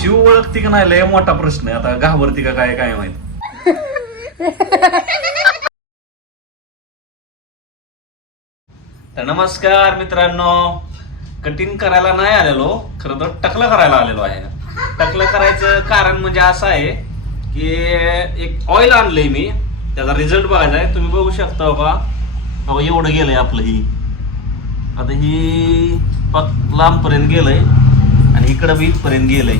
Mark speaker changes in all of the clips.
Speaker 1: शिव ओळखती का नाही? लय मोठा प्रश्न आहे. आता घाबरती का काय काय माहीत? तर नमस्कार मित्रांनो. कटिंग करायला नाही आलेलो. खरं तर टकलं करायला आलेलो आहे. टकलं करायचं कारण म्हणजे असं आहे की एक ऑइल आणलंय मी. त्याचा रिझल्ट बघायचा आहे. तुम्ही बघू शकता का अहो एवढं गेलंय आपलं ही. आता ही लांबपर्यंत गेलंय आणि इकडं बी इथपर्यंत गेलंय.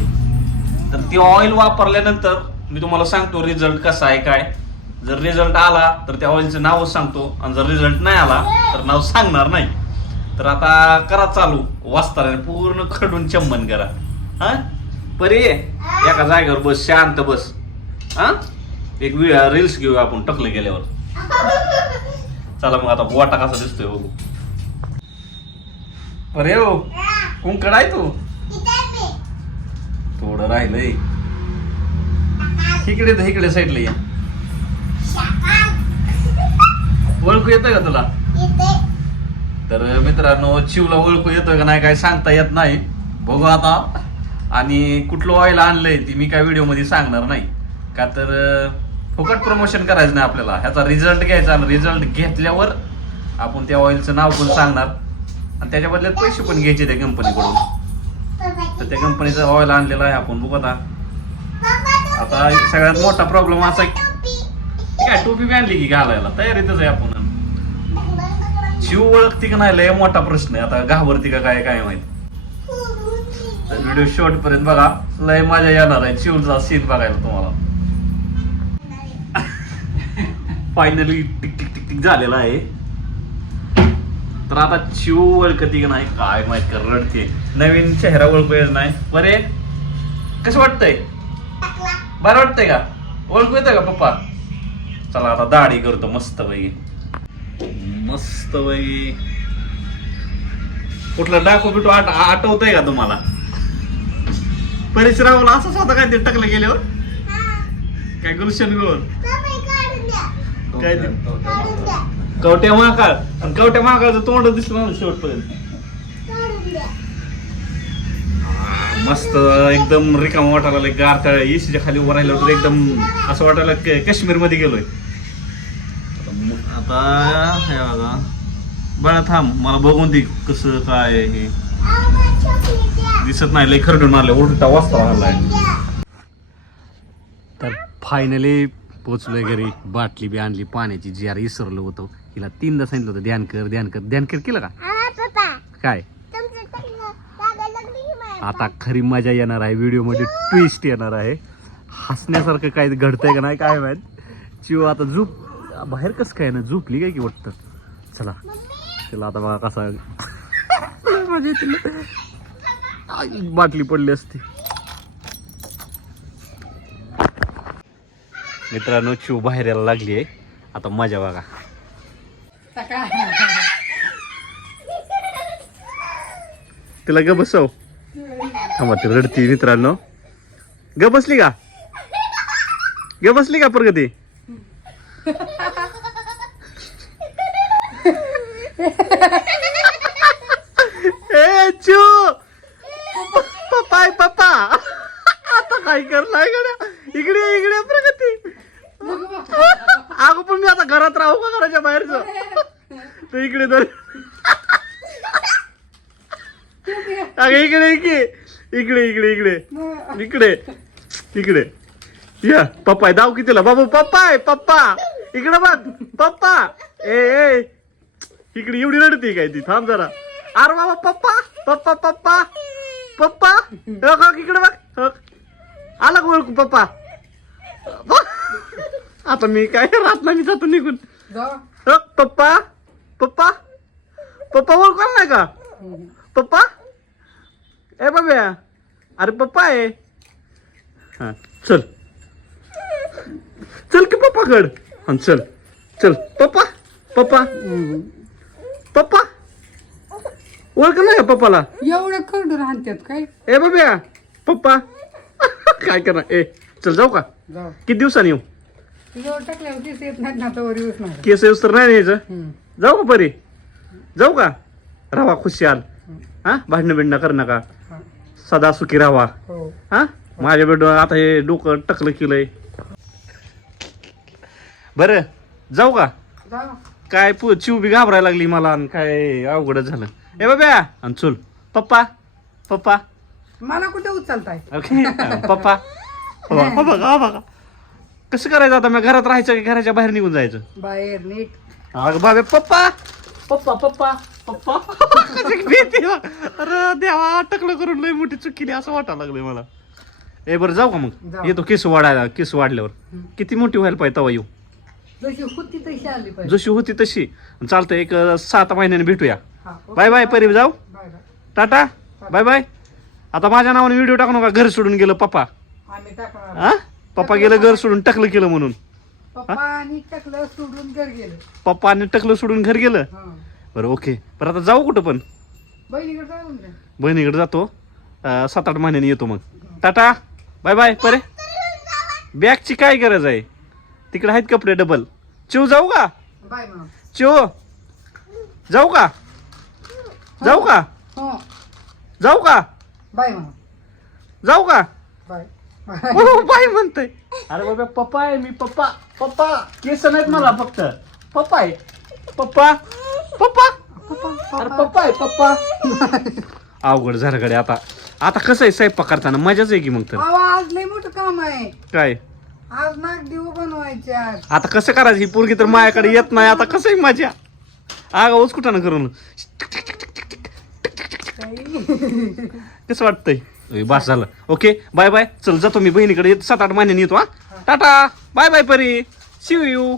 Speaker 1: तर ते ऑइल वापरल्यानंतर मी तुम्हाला सांगतो रिझल्ट कसा आहे काय. जर रिझल्ट आला तर त्या ऑइलचं नावच सांगतो. आणि जर रिझल्ट नाही आला तर नाव सांगणार नाही. तर आता करा चालू. वाचता पूर्ण खडून चंबन करा. हा? परी एका जागेवर बस शांत बस. हा? एक रील्स घेऊया आपण टकले गेल्यावर. चला मग आता वाटा कसा दिसतोय बघू. अरे हो कुंकड आहे तू? थोडं राहिलंय. इकडे तर इकडे साईडला या. ओळखू येतं का तुला? तर मित्रांनो चिवला ओळखू येतं का नाही काय सांगता येत नाही. बघू आता. आणि कुठलं व्हायला आणलंय ती मी काय व्हिडिओमध्ये सांगणार नाही. का तर फुकट प्रमोशन करायचं नाही आपल्याला. ह्याचा रिझल्ट घ्यायचा आणि रिझल्ट घेतल्यावर आपण त्या ऑइलचं नाव पण सांगणार. आणि त्याच्या बदल्यात पैसे पण घ्यायचे त्या कंपनीकडून तर त्या कंपनीचं ऑइल आणलेला आहे आपण बघू आता. आता सगळ्यात मोठा प्रॉब्लेम असा आहे काय टोपी बी आणली की घालायला? तयारीतच आहे आपण. शिव ओळखती का नाही? लय मोठा प्रश्न आहे. आता घाबरती का काय काय माहीत? तर व्हिडिओ शॉर्ट पर्यंत बघा. लय मजा येणार आहे. शिवचा सीन बघायला तुम्हाला. Finally tick tick tick tick झालेला आहे. तर आता शिव ओळखती का नाही? काय माहीत कर रडते नवीन चेहरा ओळखू येत नाही. बरे? कसं वाटतंय? बरं वाटतंय का? ओळखू येतं का पप्पा? चला आता दाढी करतो मस्त पैकी मस्त पैकी कुठला डाकू बिटू आठ आठवतंय का तुम्हाला? परिसरावर असंच होतं काय ते टकलं गेल्यावर? काय गुलशन गोर काय ते? कवट्या महाकाळ. आणि कवट्या महाकाळचं तोंड दिसलं ना शेवटपर्यंत. मस्त एकदम रिकाम वाटायला लागलं गारथळ एसीच्या खाली उभं राहिलं तर एकदम असं वाटायला काश्मीरमध्ये गेलोय. आता हे बघा. बघा थांब मला बघून दे कसं काय हे. दिसत नाही लय खरडून आलं उलटा वाजता आलाय. तर फायनली पोचलोय घरी बाटली बी आणली पाण्याची जी यार विसरलो होतो. हिला तीनदा सांगितलं होतं ध्यान कर ध्यान कर. ध्यान कर केलं का? काय? आता खरी मजा येणार आहे व्हिडिओमध्ये ट्विस्ट येणार आहे. हसण्यासारखं काय घडतंय का नाही काय माहीत? चिव आता झोप बाहेर कसं काय ना झोपली काय की वाटतं? चला. तिला आता बघा कसा बाटली पडली असती. मित्रांनो चिव बाहेर यायला लागली आहे. आता मजा बघा. तिला ग बसव. थांबा ती रडती मित्रांनो. ग बसली का? ग बसली का प्रगती ए चू! पप्पा पप्पा आता काय करलाय गड्या इकडे ये, इकडे ये, प्रगती अगं पण मी आता घरात राहू का घराच्या बाहेरच? तू इकडे तर. अगं इकडे इकडे. इकडे इकडे इकडे. इकडे. इकडे. या पप्पा आहे दाव कितीला? बाबू पप्पा आहे पप्पा. इकडे बघ पप्पा. ए ए. इकडे एवढी रडती काय ती? थांब जरा. अरे बाबा पप्पा पप्पा पप्पा. पप्पा इकडे बघ. आला ओळखू पप्पा? आता मी काय राहत नाही मी जातो निघून. हो, पप्पा पप्पा पप्पा ओळखू नाही का? पप्पा? ए बाब्या अरे पप्पा आहे. हा चल. चल की पप्पाकड. हा चल चल. पप्पा पप्पा. पप्पा? ओळख नाही का पप्पाला?
Speaker 2: एवढं खरडून आणतात काय?
Speaker 1: ए बाब्या पप्पा. काय करणार? ए चल जाऊ का? किती दिवसांनी येऊ?
Speaker 2: टाकल्यावर दिस येत नाहीत ना तर येऊच नाही
Speaker 1: केस येऊस तर नाही यायचं
Speaker 2: हम्म.
Speaker 1: जाऊ का परी? जाऊ का? राहा खुशाल हा? भांडणं बिंडणं कर नका.
Speaker 2: हा.
Speaker 1: सदा सुखी राहा.
Speaker 2: हो.
Speaker 1: हा? माझ्या बेड आता हे डोकं टकलं केलंय. बरं जाऊ का?
Speaker 2: जा.
Speaker 1: काय पु चिव बी घाबरायला लागली मला आणि काय अवघडच झालं. ए बाब्या आणि चल. पप्पा पप्पा.
Speaker 2: मला कुठे उचलताय?
Speaker 1: ओके. पप्पा. हो बघा, हो बघा हो बघा कसं करायचं आता? मी घरात राहायचं की घराच्या बाहेर निघून जायचं?
Speaker 2: बाहेर नीट.
Speaker 1: अगं बाबे पप्पा! पप्पा पप्पा पप्पा. कशी भीती बा. अरे देवा अटकलं करून लय मोठी चूक केली असं वाटायला लागलंय मला. ए बरं जाऊ का मग?
Speaker 2: जाऊ.
Speaker 1: येतो केस वाढायला केस वाढल्यावर. किती मोठी व्हायला पाहिजे तवा येऊ?
Speaker 2: जशी होती तशी आली पाहिजे.
Speaker 1: जशी होती तशी. चालतं एक अं, सात महिन्याने भेटूया.
Speaker 2: हा, ओके.
Speaker 1: बाय बाय परी जाऊ.
Speaker 2: Bye bye.
Speaker 1: Tata. Bye bye. आता माझ्या नावाने व्हिडिओ टाकू नका घर सोडून गेलं पप्पा.
Speaker 2: आम्ही टाकणार.
Speaker 1: हा पप्पा गेलं घर सोडून टकलं केलं म्हणून.
Speaker 2: पप्पा आणि टाकलं सोडून घर गेले.
Speaker 1: पप्पाने टकलं सोडून घर गेलं?
Speaker 2: हा.
Speaker 1: बरं ओके. बरं आता जाऊ कुठं पण?
Speaker 2: बहिणीकडे जाऊन दे
Speaker 1: बहिणीकडे जातो. अं, सात आठ महिन्याने येतो मग. टाटा. Bye bye. परे. बॅगची काय गरज आहे? तिकडे आहेत कपडे डबल. चिव जाऊ का?
Speaker 2: बाय मग.
Speaker 1: चिव जाऊ का? जाऊ का?
Speaker 2: हो.
Speaker 1: जाऊ का?
Speaker 2: बाय मग.
Speaker 1: जाऊ का?
Speaker 2: बाय.
Speaker 1: हो, बाय म्हणतोय. अरे बाबा पप्पा आहे मी पप्पा पप्पा. केस नाहीत मला फक्त. पप्पा आहे. पप्पा. पप्पा. अरे पप्पा आहे पप्पा. अवघड झालं कडे आता. आता कसं आहे स्वयंपाक करताना? मजाच आहे की मग तर?
Speaker 2: आज लय मोठं काम आहे.
Speaker 1: काय?
Speaker 2: आज नाग देऊ बनवायचे आज.
Speaker 1: आता कसं करायचं? ही पोरगी तर माझ्याकडे येत नाही. आता कसं आहे मजा आगा कुठं करून. कसं वाटतंय? बस झालं. Okay bye bye. चल जातो मी. बहिणीकडे येतो सात आठ महिन्यांनी येतो हा. Tata. Bye bye Pari. See you